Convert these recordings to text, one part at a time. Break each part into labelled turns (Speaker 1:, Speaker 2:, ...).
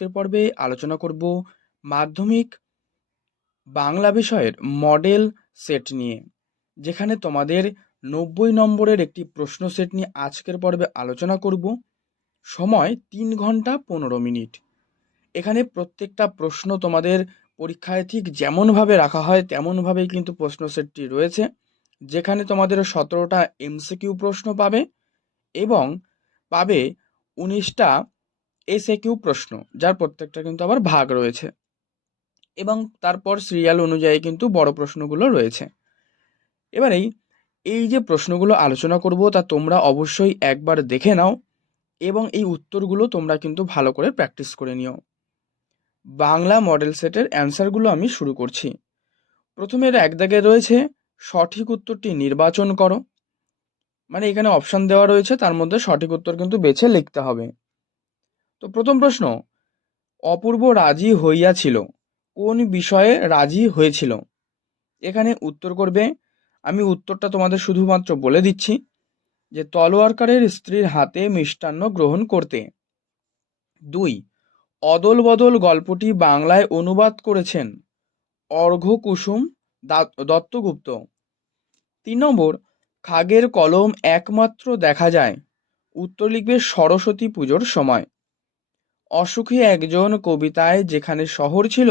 Speaker 1: আজকের পর্বে আলোচনা করব মাধ্যমিক বাংলা বিষয়ের মডেল সেট নিয়ে, যেখানে তোমাদের নব্বই নম্বরের একটি প্রশ্ন সেট নিয়ে আজকের পর্বে আলোচনা করব। সময় তিন ঘণ্টা পনেরো মিনিট। এখানে প্রত্যেকটা প্রশ্ন তোমাদের পরীক্ষায় ঠিক যেমনভাবে রাখা হয়, তেমনভাবেই কিন্তু প্রশ্ন সেটটি রয়েছে, যেখানে তোমাদের সতেরোটা এমসিকিউ প্রশ্ন পাবে এবং পাবে উনিশটা এসএ কিউ প্রশ্ন, যার প্রত্যেকটা কিন্তু আবার ভাগ রয়েছে। এবং তারপর সিরিয়াল অনুযায়ী কিন্তু বড় প্রশ্নগুলো রয়েছে। এবারেই এই যে প্রশ্নগুলো আলোচনা করব তা তোমরা অবশ্যই একবার দেখে নাও এবং এই উত্তরগুলো তোমরা কিন্তু ভালো করে প্র্যাকটিস করে নিও। বাংলা মডেল সেটের অ্যান্সারগুলো আমি শুরু করছি। প্রথমে এর এক দাগে রয়েছে, সঠিক উত্তরটি নির্বাচন করো। মানে এখানে অপশান দেওয়া রয়েছে, তার মধ্যে সঠিক উত্তর কিন্তু বেছে লিখতে হবে। তো প্রথম প্রশ্ন, অপূর্ব রাজি হইয়াছিল, কোন বিষয়ে রাজি হয়েছিল? এখানে উত্তর করবে, আমি উত্তরটা তোমাদের শুধুমাত্র বলে দিচ্ছি, যে তলোয়ারকারের স্ত্রীর হাতে মিষ্টান্ন গ্রহণ করতে। দুই অদল বদল গল্পটি বাংলায় অনুবাদ করেছেন অর্ঘ্য কুসুম দত্তগুপ্ত। তিন নম্বর, খাগের কলম একমাত্র দেখা যায়, উত্তর লিখবে সরস্বতী পুজোর সময়। অসুখী একজন কবিতায় যেখানে শহর ছিল,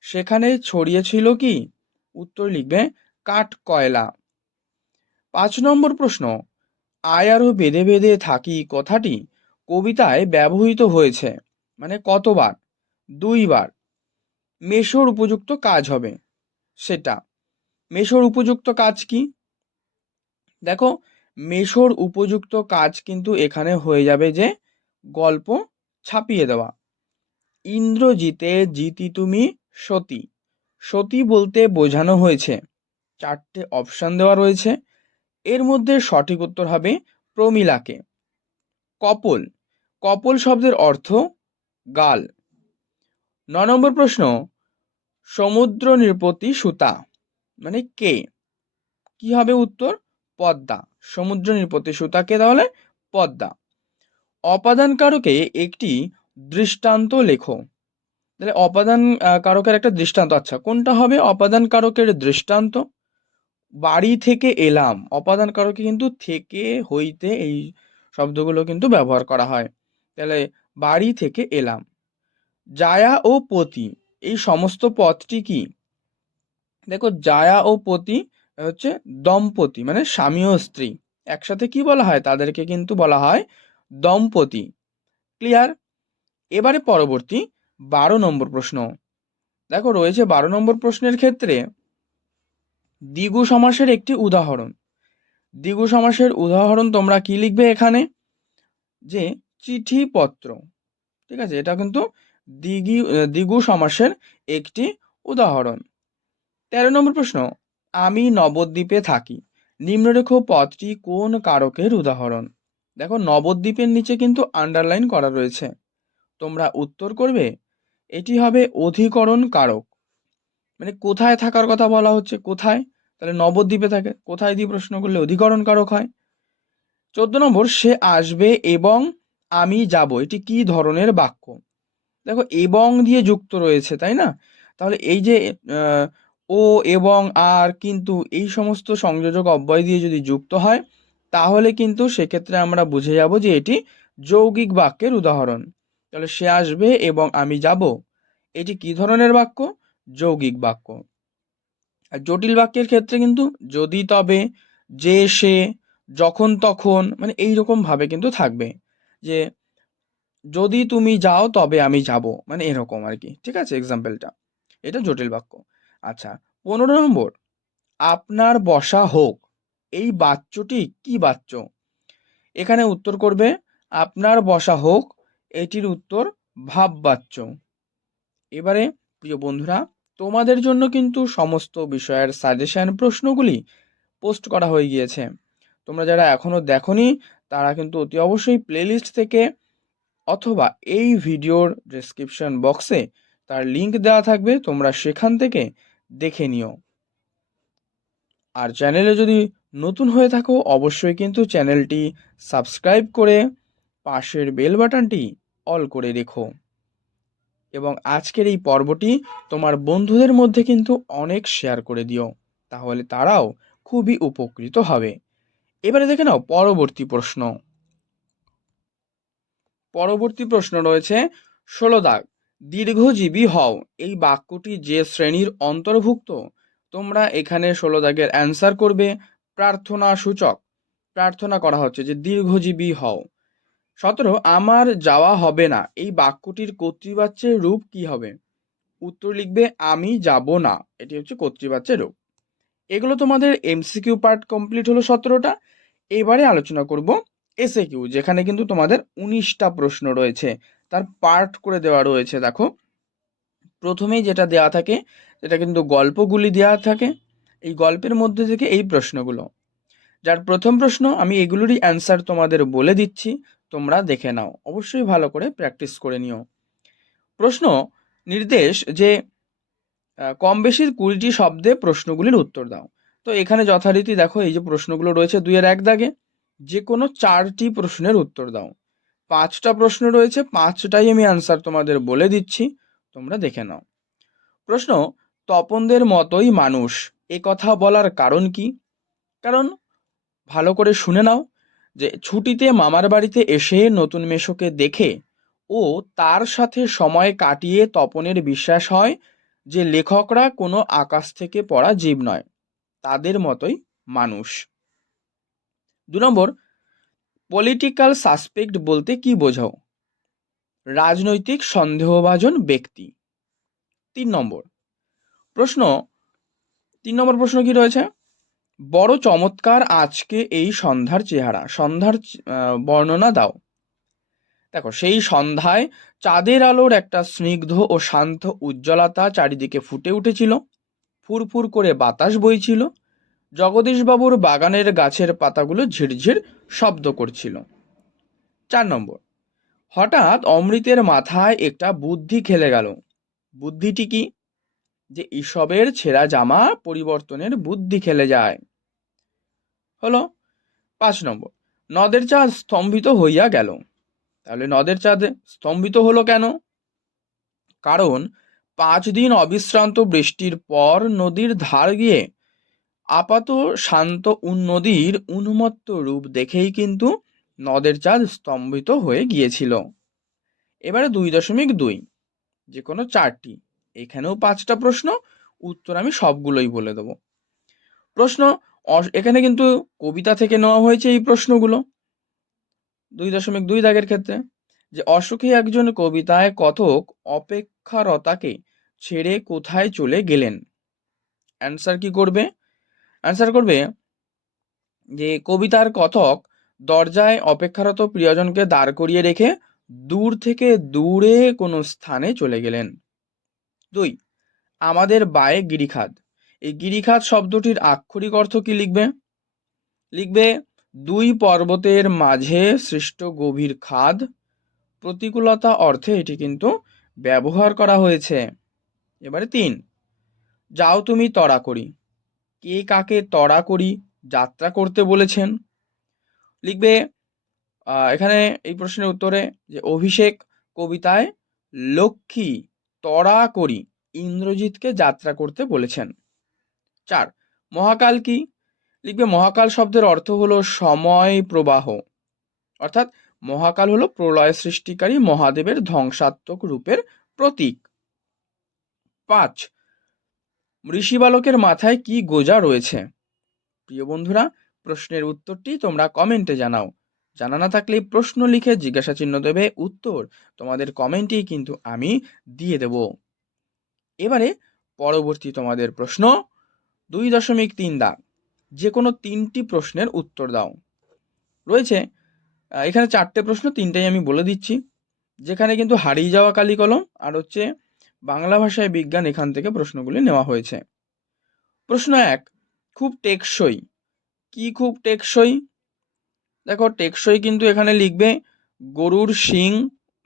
Speaker 1: সেখানে ছড়িয়েছিল কি? উত্তর লিখবে, কাঠ কয়লা। পাঁচ নম্বর প্রশ্ন, আয় আরও বেঁধে বেঁধে থাকি কথাটি কবিতায় ব্যবহৃত হয়েছে মানে কতবার? দুইবার। মেশোর উপযুক্ত কাজ হবে, সেটা। মেশোর উপযুক্ত কাজ কি? দেখো, মেশোর উপযুক্ত কাজ কিন্তু এখানে হয়ে যাবে যে গল্প ছাপিয়ে দেওয়া। ইন্দ্রজিতে জিতি তুমি সতী। সতী বলতে বোঝানো হয়েছে, চারটে অপশান দেওয়া রয়েছে। এর মধ্যে সঠিক উত্তর হবে প্রমিলাকে। কপল। কপল শব্দের অর্থ গাল। ন নম্বর প্রশ্ন, সমুদ্র নিরপতি সুতা মানে কে? কি হবে উত্তর? পদ্মা। সমুদ্র নিরপতি সুতা কে তাহলে? পদ্মা। অপাদান কারকে একটি দৃষ্টান্ত লেখো। তাহলে অপাদান কারকের একটা দৃষ্টান্ত আচ্ছা কোনটা হবে? অপাদান কারকের দৃষ্টান্ত। বাড়ি থেকে এলাম। অপাদান কারকে কিন্তু থেকে, হইতে এই শব্দগুলো কিন্তু ব্যবহার করা হয়। তাহলে বাড়ি থেকে এলাম। জায়া ও পতি, এই সমস্ত পথটি কি? দেখো, জায়া ও পতি হচ্ছে দম্পতি মানে স্বামী ও স্ত্রী। একসাথে কি বলা হয়? তাদেরকে কিন্তু বলা হয় দম্পতি। ক্লিয়ার এবারে পরবর্তী বারো নম্বর প্রশ্ন। দেখো, রয়েছে বারো নম্বর প্রশ্নের ক্ষেত্রে দ্বিগু সমাসের একটি উদাহরণ। দ্বিগু সমাসের উদাহরণ তোমরা কি লিখবে এখানে? যে চিঠিপত্র। ঠিক আছে, এটা কিন্তু দিগি দ্বিগু সমাসের একটি উদাহরণ। তেরো নম্বর প্রশ্ন, আমি নবদ্বীপে থাকি। নিম্নরেখ পদটি কোন কারকের উদাহরণ? দেখো, নবদ্বীপের নিচে কিন্তু আন্ডারলাইন করা রয়েছে। তোমরা উত্তর করবে, এটি হবে অধিকরণ কারক। মানে কোথায় থাকার কথা বলা হচ্ছে, কোথায়? তাহলে নবদ্বীপে থাকে, কোথায় দিয়ে প্রশ্ন করলে অধিকরণ কারক হয়? চোদ্দ নম্বর, সে আসবে এবং আমি যাব। এটি কি ধরনের বাক্য? দেখো, এবং দিয়ে যুক্ত রয়েছে, তাই না? তাহলে এই যে ও এবং আর কিন্তু এই সমস্ত সংযোজক অব্যয় দিয়ে যদি যুক্ত হয় তাহলে কিন্তু সেক্ষেত্রে আমরা বুঝে যাব যে এটি যৌগিক বাক্যের উদাহরণ। তাহলে সে আসবে এবং আমি যাব। এটি কি ধরনের বাক্য? যৌগিক বাক্য। আর জটিল বাক্যের ক্ষেত্রে কিন্তু যদি, তবে, যে, সে, যখন, তখন মানে এই ভাবে কিন্তু থাকবে। যে যদি তুমি যাও, তবে আমি যাব। মানে এরকম আর কি। ঠিক আছে? এক্সাম্পলটা। এটা জটিল বাক্য। আচ্ছা পনেরো নম্বর। আপনার বসা হোক। এই বাচ্চটি কি বাচ্চ? এখানে উত্তর করবে, আপনার বসা হোক, এটির উত্তর ভাব বাচ্চ। এবারে, প্রিয় বন্ধুরা, তোমাদের জন্য কিন্তু সমস্ত বিষয়ের সাজেশন প্রশ্নগুলি পোস্ট করা হয়ে গিয়েছে। তোমরা যারা এখনও দেখনি, তারা কিন্তু অতি অবশ্যই প্লেলিস্ট থেকে অথবা এই ভিডিওর ডেসক্রিপশন বক্সে তার লিংক দেওয়া থাকবে, তোমরা সেখান থেকে দেখে নিও। আর চ্যানেলে যদি নতুন হয়ে থাকো, অবশ্যই কিন্তু চ্যানেলটি সাবস্ক্রাইব করে পাশের বেল বাটনটি অল করে রেখো। এবং আজকের এই পর্বটি তোমার বন্ধুদের মধ্যে কিন্তু অনেক শেয়ার করে দিও, তাহলে তারাও খুবই উপকৃত হবে। এবারে দেখে নাও পরবর্তী প্রশ্ন। পরবর্তী প্রশ্ন রয়েছে, ষোলো দাগ, দীর্ঘজীবী হও, এই বাক্যটি যে শ্রেণির অন্তর্ভুক্ত, তোমরা এখানে ষোলো দাগের অ্যান্সার করবে প্রার্থনা সূচক। প্রার্থনা করা হচ্ছে যে, দীর্ঘজীবী হও। সতেরো, আমার যাওয়া হবে না। এই বাক্যটির কর্তৃবাচ্যের রূপ কি হবে? উত্তর লিখবে, আমি যাব না। এটি হচ্ছে কর্তৃবাচ্যের রূপ। এগুলো তোমাদের এমসিকিউ পার্ট কমপ্লিট হলো সতেরোটা। এবারে আলোচনা করব এসএ কিউ যেখানে কিন্তু তোমাদের উনিশটা প্রশ্ন রয়েছে। তার পার্ট করে দেওয়া রয়েছে, দেখো। প্রথমেই যেটা দেওয়া থাকে, সেটা কিন্তু গল্পগুলি দেওয়া থাকে। এই গল্পের মধ্যে থেকে এই প্রশ্নগুলো। যার প্রথম প্রশ্ন, আমি এগুলোরই অ্যান্সার তোমাদের বলে দিচ্ছি, তোমরা দেখে নাও। অবশ্যই ভালো করে প্র্যাকটিস করে নিও। প্রশ্ন, নির্দেশ যে কম বেশি কুড়িটি শব্দে প্রশ্নগুলির উত্তর দাও। তো এখানে যথারীতি দেখো, এই যে প্রশ্নগুলো রয়েছে দুইয়ের এক দাগে যে কোনো চারটি প্রশ্নের উত্তর দাও। পাঁচটা প্রশ্ন রয়েছে, পাঁচটাই আমি আনসার তোমাদের বলে দিচ্ছি, তোমরা দেখে নাও। প্রশ্ন, তপনদের মতোই মানুষ। এ কথা বলার কারণ কি? কারণ ভালো করে শুনে নাও যে ছুটিতে মামার বাড়িতে এসে নতুন মেশোকে দেখে ও তার সাথে সময় কাটিয়ে তপনের বিশ্বাস হয় যে লেখকরা কোনো আকাশ থেকে পড়া জীব নয়, তাদের মতোই মানুষ। দু নম্বর পলিটিক্যাল সাসপেক্ট বলতে কি বোঝাও? রাজনৈতিক সন্দেহভাজন ব্যক্তি। তিন নম্বর, প্রশ্ন তিন নম্বর প্রশ্ন কি রয়েছে? বড় চমৎকার আজকে এই সন্ধ্যার চেহারা, সন্ধ্যার বর্ণনা দাও। দেখো, সেই সন্ধ্যায় চাঁদের আলোর একটা স্নিগ্ধ ও শান্ত উজ্জ্বলতা চারিদিকে ফুটে উঠেছিল, ফুরফুর করে বাতাস বইছিল, জগদীশবাবুর বাগানের গাছের পাতাগুলো ঝিরঝির শব্দ করছিল। চার নম্বর, হঠাৎ অমৃতের মাথায় একটা বুদ্ধি খেলে গেল। বুদ্ধিটি কি? যে ঈশবের ছেঁড়া জামা পরিবর্তনের বুদ্ধি খেলে যায়। হলো পাঁচ নম্বর, নদের চাঁদ স্তম্ভিত হইয়া গেল। তাহলে নদের চাঁদ স্তম্ভিত হলো কেন? কারণ পাঁচ দিন অবিশ্রান্ত বৃষ্টির পর নদীর ধার গিয়ে আপাত শান্ত উন নদীর উন্মত্ত রূপ দেখেই কিন্তু নদের চাঁদ স্তম্ভিত হয়ে গিয়েছিল। এবারে দুই দশমিক দুই যে কোনো চারটি। এখানেও পাঁচটা প্রশ্ন, উত্তর আমি সবগুলোই বলে দেবো। প্রশ্ন এখানে কিন্তু কবিতা থেকে নেওয়া হয়েছে এই প্রশ্নগুলো। দুই দশমিক দুই দাগের ক্ষেত্রে, যে অসুখী একজন কবিতায় কথক অপেক্ষারতাকে ছেড়ে কোথায় চলে গেলেন? অ্যান্সার কি করবে? অ্যান্সার করবে যে কবিতার কথক দরজায় অপেক্ষারত প্রিয়জনকে দাঁড় করিয়ে রেখে দূর থেকে দূরে কোনো স্থানে চলে গেলেন। দুই, আমাদের বায়ে গিরিখাত। এই গিরিখাত শব্দটির আক্ষরিক অর্থ কি লিখবে? লিখবে, দুই পর্বতের মাঝে সৃষ্ট গভীর খাদ, প্রতিকূলতা অর্থে এটি কিন্তু ব্যবহার করা হয়েছে। এবারে তিন, যাও তুমি তড়া করি। কে কাকে তড়া করি, যাত্রা করতে বলেছেন? লিখবে এখানে এই প্রশ্নের উত্তরে যে অভিষেক কবিতায় লক্ষ্মী তড়া করি ইন্দ্রজিৎকে যাত্রা করতে বলেছেন। চার, মহাকাল কি? লিখবে মহাকাল শব্দের অর্থ হলো সময় প্রবাহ। অর্থাৎ মহাকাল হলো প্রলয় সৃষ্টিকারী মহাদেবের ধ্বংসাত্মক রূপের প্রতীক। পাঁচ, ঋষি বালকের মাথায় কি গোজা রয়েছে? প্রিয় বন্ধুরা, প্রশ্নের উত্তরটি তোমরা কমেন্টে জানাও। জানা না থাকলে প্রশ্ন লিখে জিজ্ঞাসা চিহ্ন দেবে, উত্তর তোমাদের কমেন্টেই কিন্তু আমি দিয়ে দেব। এবারে পরবর্তী তোমাদের প্রশ্ন, দুই দশমিক তিন দাগ যে কোনো তিনটি প্রশ্নের উত্তর দাও। রয়েছে এখানে চারটে প্রশ্ন, তিনটাই আমি বলে দিচ্ছি। যেখানে কিন্তু হারিয়ে যাওয়া কালি কলম আর হচ্ছে বাংলা ভাষায় বিজ্ঞান এখান থেকে প্রশ্নগুলি নেওয়া হয়েছে। প্রশ্ন এক, খুব টেকসই। কি খুব টেকসই? দেখো টেকসই কিন্তু এখানে লিখবে, গরুর শিং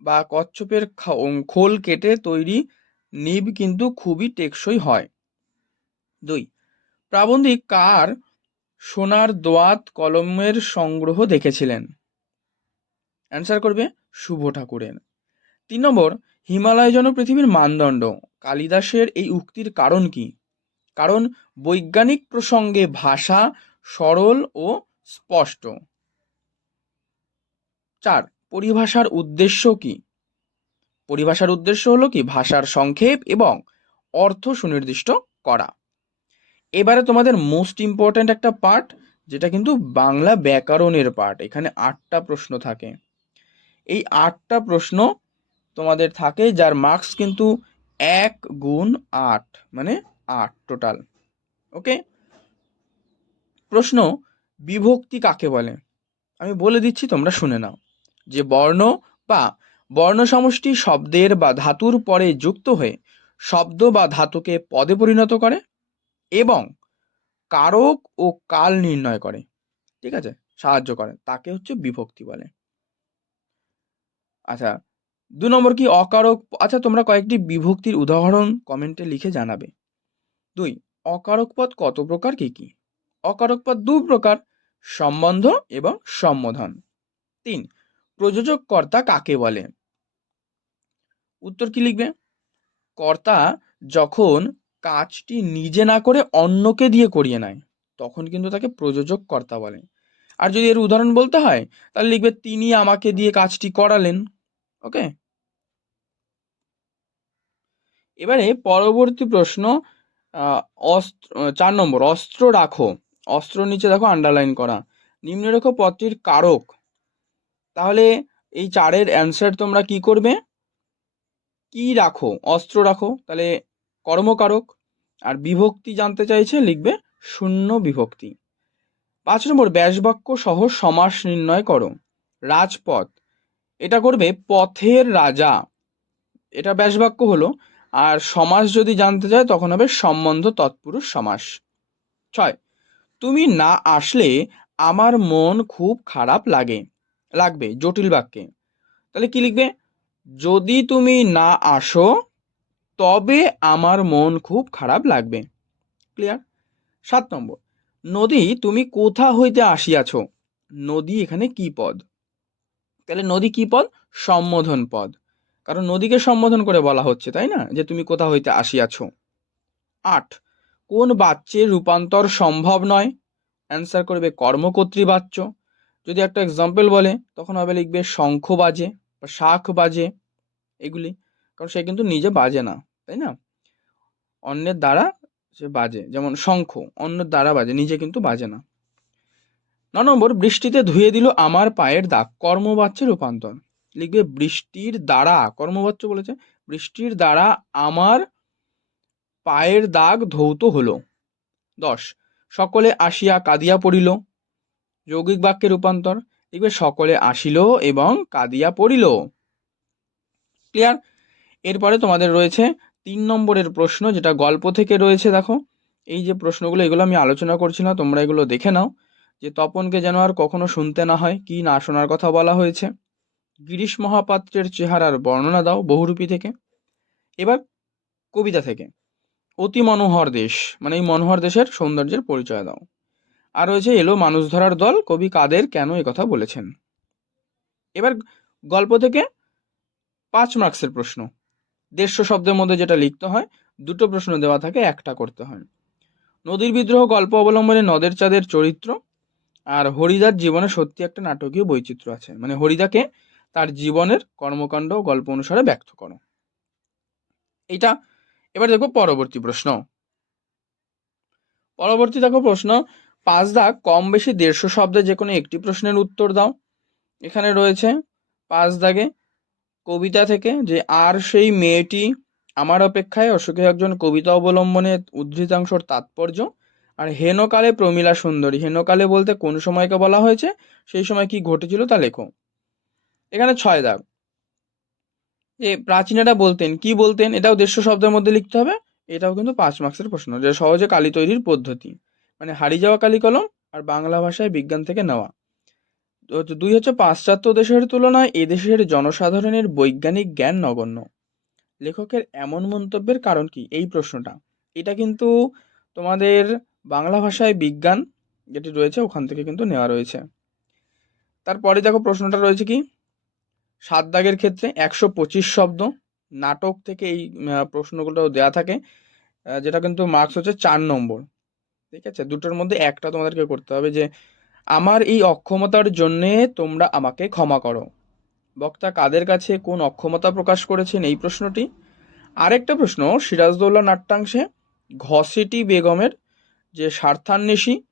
Speaker 1: বা কচ্ছপের খোল কেটে তৈরি নিব কিন্তু খুবই টেকসই হয়। দুই, প্রাবন্ধিক কার সোনার দোয়াত কলমের সংগ্রহ দেখেছিলেন? অ্যান্সার করবে শুভ ঠাকুরের। তিন নম্বর, হিমালয় যেন পৃথিবীর মানদণ্ড, কালিদাসের এই উক্তির কারণ কি? কারণ বৈজ্ঞানিক প্রসঙ্গে ভাষা সরল ও স্পষ্ট। চার, পরিভাষার উদ্দেশ্য কি? পরিভাষার উদ্দেশ্য হলো কি? ভাষার সংক্ষেপ এবং অর্থ সুনির্দিষ্ট করা। এবারে তোমাদের মোস্ট ইম্পর্ট্যান্ট একটা পার্ট যেটা কিন্তু বাংলা ব্যাকরণের পার্ট এখানে আটটা প্রশ্ন থাকে। এই আটটা প্রশ্ন তোমাদের থাকে, যার মার্কস কিন্তু এক গুণ আট মানে আট টোটাল ওকে প্রশ্ন, বিভক্তি কাকে বলে? আমি বলে দিচ্ছি, তোমরা শুনে নাও। যে বর্ণ বা বর্ণ সমষ্টি শব্দের বা ধাতুর পরে যুক্ত হয়ে শব্দ বা ধাতুকে পদে পরিণত করে এবং কারক ও কাল নির্ণয় করে, ঠিক আছে? সাহায্য করে, তাকে হচ্ছে বিভক্তি বলে। আচ্ছা দু নম্বর কি? অকারক আচ্ছা তোমরা কয়েকটি বিভক্তির উদাহরণ কমেন্টে লিখে জানাবে। দুই, অকারক পদ কত প্রকার, কি কি? অকারক পদ দু প্রকার, সম্বন্ধ এবং সম্বোধন। তিন প্রযোজক কর্তা কাকে বলে? উত্তর কি লিখবে? কর্তা যখন কাজটি নিজে না করে অন্যকে দিয়ে করিয়ে নেয়, তখন কিন্তু তাকে প্রযোজক কর্তা বলে। আর যদি এর উদাহরণ বলতে হয়, তাহলে লিখবে, তিনি আমাকে দিয়ে কাজটি করালেন। ওকে? এবারে পরবর্তী প্রশ্ন অস্ত্র চার নম্বর, অস্ত্র রাখো। অস্ত্র নিচে দেখো আন্ডারলাইন করা। নিম্নরেখ পদটির কারক তাহলে এই চারের অ্যান্সার তোমরা কি করবে? কি রাখো? অস্ত্র রাখো। তাহলে কর্মকারক আর বিভক্তি জানতে চাইছে, লিখবে শূন্য বিভক্তি। পাঁচ নম্বর, ব্যাসবাক্য সহ সমাস নির্ণয় করো। রাজপথ। এটা করবে পথের রাজা। এটা ব্যাসবাক্য হলো। আর সমাস যদি জানতে চায়, তখন হবে সম্বন্ধ তৎপুরুষ সমাস। ছয়, তুমি না আসলে আমার মন খুব খারাপ লাগে। লাগবে, জটিল বাক্যে। তাহলে কি লিখবে? যদি তুমি না আসো, তবে আমার মন খুব খারাপ লাগবে। ক্লিয়ার সাত নম্বর। নদী, তুমি কোথা হইতে আসিয়াছ? নদী এখানে কি পদ? তাহলে নদী কি পদ? সম্বোধন পদ। কারণ নদীকে সম্বোধন করে বলা হচ্ছে, তাই না? যে তুমি কোথা হইতে আসিয়াছ। আট। কোন বাচ্যের রূপান্তর সম্ভব নয়? অ্যান্সার করবে কর্মকর্তৃ বাচ্য যদি একটা এক্সাম্পল বলে, তখন হবে লিখবে শঙ্খ বাজে বা শাখ বাজে এগুলি, কারণ সে কিন্তু নিজে বাজে না, তাই না? অন্যের দ্বারা সে বাজে, যেমন শঙ্খ, অন্যের দ্বারা বাজে, নিজে কিন্তু বাজে না। ন নম্বর, বৃষ্টিতে ধুয়ে দিল আমার পায়ের দাগ, কর্মবাচ্যে রূপান্তর। লিখবে বৃষ্টির দ্বারা, কর্মবাচ্য বলেছে, বৃষ্টির দ্বারা আমার পায়ের দাগ ধৌত হলো। দশ, সকলে আসিয়া কাঁদিয়া পড়িল। যৌগিক বাক্যে রূপান্তর। লিখবে সকলে আসিল এবং কাঁদিয়া পড়িল। ক্লিয়ার এরপরে তোমাদের রয়েছে তিন নম্বরের প্রশ্ন, যেটা গল্প থেকে রয়েছে, দেখো। এই যে প্রশ্নগুলো, এগুলো আমি আলোচনা করছি না তোমরা এগুলো দেখে নাও। যে তপনকে যেন আর কখনো শুনতে না হয়, কি না শোনার কথা বলা হয়েছে। গিরিশ মহাপাত্রের চেহারার বর্ণনা দাও বহুরূপী থেকে। এবার কবিতা থেকে। অতি মনোহর দেশ মানে এই মনোহর দেশের সৌন্দর্যের পরিচয় দাও। আর রয়েছে এলো মানুষ ধরার দল, কবি কাদের কেন কথা বলেছেন? এবার গল্প থেকে পাঁচ মার্কসের প্রশ্ন। দেড়শো শব্দের মধ্যে যেটা লিখতে হয়, দুটো প্রশ্ন দেওয়া থাকে, একটা করতে হয়। নদীর বিদ্রোহ গল্প অবলম্বনে নদের চাঁদের চরিত্র আর হরিদার জীবনে সত্যি একটা নাটকীয় বৈচিত্র্য আছে। মানে হরিদাকে তার জীবনের কর্মকাণ্ড গল্প অনুসারে ব্যক্ত করো। এটা এবার দেখো পরবর্তী প্রশ্ন। পরবর্তী দেখো প্রশ্ন পাঁচ দাগ কম বেশি দেড়শো শব্দে যে কোনো একটি প্রশ্নের উত্তর দাও। এখানে রয়েছে পাঁচ দাগে কবিতা থেকে যে, আর সেই মেয়েটি আমার অপেক্ষায় অশোকে একজন কবিতা অবলম্বনে উদ্ধৃতাংশর তাৎপর্য। আর হেনকালে প্রমীলা সুন্দরী। হেনকালে বলতে কোন সময়কে বলা হয়েছে? সেই সময় কি ঘটেছিল তা লেখো। এখানে ছয় দাগ যে প্রাচীনেরা বলতেন, কি বলতেন? এটাও দেড়শো শব্দের মধ্যে লিখতে হবে। এটাও কিন্তু পাঁচ মার্কসের প্রশ্ন, যে সহজে কালি তৈরির পদ্ধতি। হারিয়ে যাওয়া কালি কলম আর বাংলা ভাষায় বিজ্ঞান থেকে নেওয়া। দুই হচ্ছে পাশ্চাত্য দেশের তুলনায় এদেশের জনসাধারণের বৈজ্ঞানিক জ্ঞান নগণ্য। লেখকের এমন মন্তব্যের কারণ কি? এই প্রশ্নটা। এটা কিন্তু তোমাদের বাংলা ভাষায় বিজ্ঞান যেটি রয়েছে ওখান থেকে কিন্তু নেওয়া রয়েছে। তারপরে দেখো প্রশ্নটা রয়েছে কি? সাত দাগের ক্ষেত্রে একশো পঁচিশ শব্দ নাটক থেকে এই প্রশ্নগুলো দেওয়া থাকে যেটা কিন্তু মার্কস হচ্ছে চার নম্বর। ঠিক আছে? দুটোর মধ্যে একটা তোমাদেরকে করতে হবে যে, আমার এই অক্ষমতার জন্যে তোমরা আমাকে ক্ষমা করো। বক্তা কাদের কাছে কোন অক্ষমতা প্রকাশ করেছেন এই প্রশ্নটি? আরেকটা প্রশ্ন সিরাজদৌল্লা নাট্যাংশে ঘসেটি বেগমের যে স্বার্থান্বেষী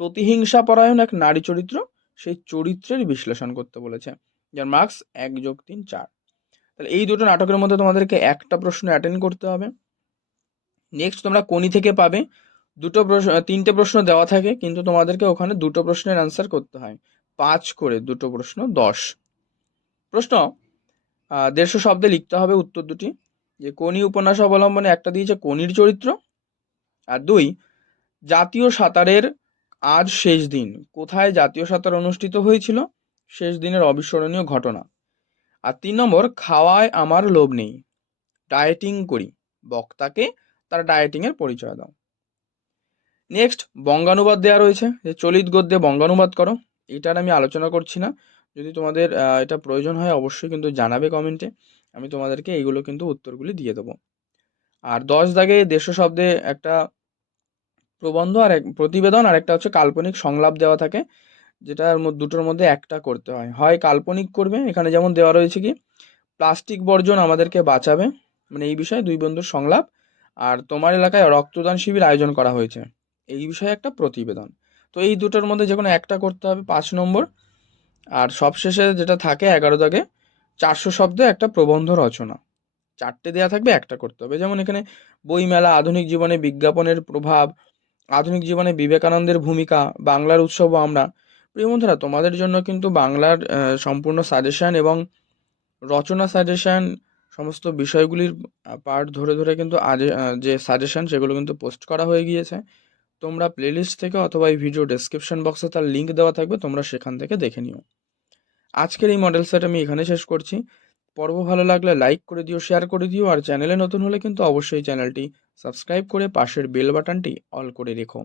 Speaker 1: প্রতিহিংসা পরায়ণ এক নারী চরিত্র, সেই চরিত্রের বিশ্লেষণ করতে বলেছে। যার মার্কস, এক যোগ তিন, চার। তাহলে এই দুটো নাটকের মধ্যে তোমাদেরকে একটা প্রশ্ন অ্যাটেন্ড করতে হবে। নেক্সট তোমরা কোনি থেকে পাবে দুটো প্রশ্ন তিনটে প্রশ্ন দেওয়া থাকে, কিন্তু তোমাদেরকে ওখানে দুটো প্রশ্নের অ্যান্সার করতে হয়। পাঁচ করে দুটো প্রশ্ন, দশ। প্রশ্ন দেড়শো শব্দে লিখতে হবে উত্তর দুটি। যে কোনি উপন্যাস অবলম্বনে একটা দিয়েছে কোনির চরিত্র। আর দুই, জাতীয় সাঁতারের আজ শেষ দিন। কোথায় জাতীয় সাঁতার অনুষ্ঠিত হয়েছিল? শেষ দিনের অবিস্মরণীয় ঘটনা। আর তিন নম্বর, খাওয়ায় আমার লোভ নেই। ডায়েটিং করি। বক্তাকে তার ডায়েটিংয়ের পরিচয় দাও। নেক্সট বঙ্গানুবাদ দেওয়া রয়েছে। যে চলিত গদ্যে বঙ্গানুবাদ করো। এটার আমি আলোচনা করছি না। যদি তোমাদের এটা প্রয়োজন হয়, অবশ্যই কিন্তু জানাবে কমেন্টে আমি তোমাদেরকে এইগুলো কিন্তু উত্তরগুলি দিয়ে দেবো। আর দশ দাগে দেশ শব্দে একটা প্রবন্ধ আর এক, প্রতিবেদন আর একটা হচ্ছে কাল্পনিক সংলাপ দেওয়া থাকে। যেটার দুটোর মধ্যে একটা করতে হয়। হয় কাল্পনিক করবে, এখানে যেমন দেওয়া রয়েছে কি, প্লাস্টিক বর্জন আমাদেরকে বাঁচাবে। মানে এই বিষয়ে দুই বন্ধুর সংলাপ। আর তোমার এলাকায় রক্তদান শিবির আয়োজন করা হয়েছে। এই বিষয়ে একটা প্রতিবেদন। তো এই দুটোর মধ্যে যে কোনো একটা করতে হবে পাঁচ নম্বর। আর সবশেষে যেটা থাকে এগারো দাগে, চারশো শব্দে একটা প্রবন্ধ রচনা। চারটে দেওয়া থাকবে, একটা করতে হবে। যেমন এখানে বইমেলা, আধুনিক জীবনে বিজ্ঞাপনের প্রভাব, আধুনিক জীবনে বিবেকানন্দের ভূমিকা, বাংলার উৎসব আমরা। প্রিয় বন্ধুরা, তোমাদের জন্য কিন্তু বাংলার সম্পূর্ণ সাজেশান এবং রচনা সাজেশান সমস্ত বিষয়গুলির পার্ট ধরে ধরে কিন্তু আজ যে সাজেশান সেগুলো কিন্তু পোস্ট করা হয়ে গিয়েছে। তোমরা প্লেলিস্ট থেকে অথবা এই ভিডিও ডেসক্রিপশন বক্সে তার লিঙ্ক দেওয়া থাকবে, তোমরা সেখান থেকে দেখে নিও। আজকের এই মডেল সেট আমি এখানে শেষ করছি। পর্ব ভালো লাগলে লাইক করে দিও শেয়ার করে দিও, আর চ্যানেলে নতুন হলে কিন্তু অবশ্যই চ্যানেলটি সাবস্ক্রাইব করে পাশের বেল বাটনটি অল করে রেখো।